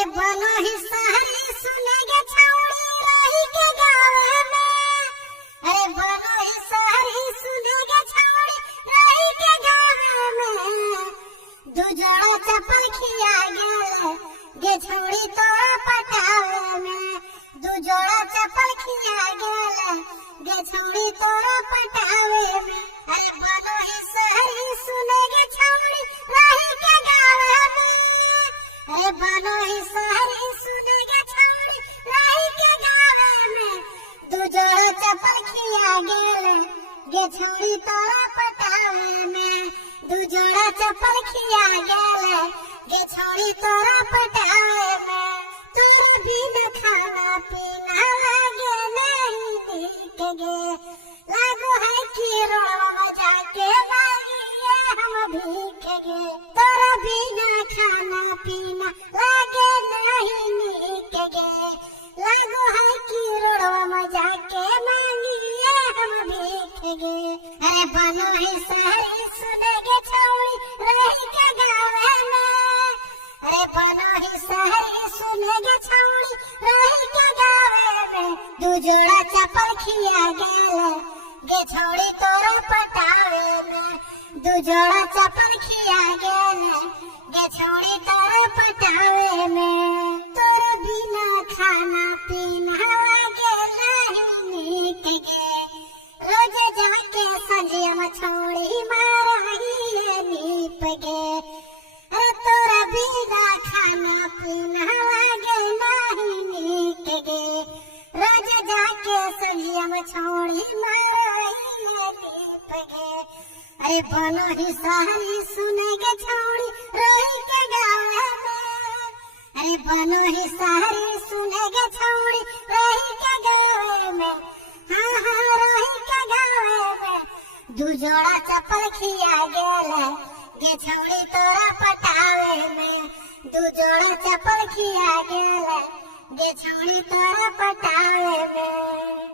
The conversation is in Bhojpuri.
अरे बनो ही शहरी सुनेगे छौड़ी रही के गाँव में। अरे बनो ही शहरी सुनेगे छौड़ी रही के गाँव में। दू जोड़ा चप्पल खिया गेल गे छौड़ी तोरा पटावे में। दू जोड़ा चप्पल खिया गेल गे छौड़ी तोरा पटावे में। अरे बनो ही शहरी सुनेगे छौड़ी रही के गाँव में। अरे बनो ही शहरी सुनेगे छौड़ी रही के गाँव में। दू जोड़ा चप्पल खिया गेल गे छौड़ी तोरा पटावे में। दू जोड़ा चप्पल खिया गेल गे छौड़ी तोरा पटावे में। तोरा बिना खाना पीना लागे नहीं नीक गे। लागो है कि रोवा जाके मांगिए हम भीख गे। तोरा बिना खाना पीना लागे नहीं नीक गे। लागो है कि रोवा जाके मांगिए हम भीख गे। अरे बनो ही शहरी सुनेगे छौड़ी रही के गाँव में। अरे बनो ही शहरी सुनेगे छौड़ी रही के गाँव में। दू जोड़ा चप्पल खिया गेल गे छौड़ी तोरा पटावे में। दू जोड़ा चप्पल खिया गेल गे छौड़ी तोरा पटावे में। तोरा बिना खाना पीना लागे नहीं नीक गे। रोज जाके संजिया में छौड़ी मारही नीप गे। अरे तोरा बिना खाना पीना लागे नहीं नीक गे। रोज जाके संजिया में छौड़ी मारही नीप गे। अरे बनो ही शहरी सुनेगे छौड़ी रही के गाँव में। अरे बनो ही शहरी सुनेगे छौड़ी रही के गाँव में। हाँ हाँ रही के गाँव में। दू जोड़ा चप्पल खिया गेल गे छौड़ी तोरा पटावे में। दू जोड़ा चप्पल खिया गेल गे छौड़ी तोरा पटावे में।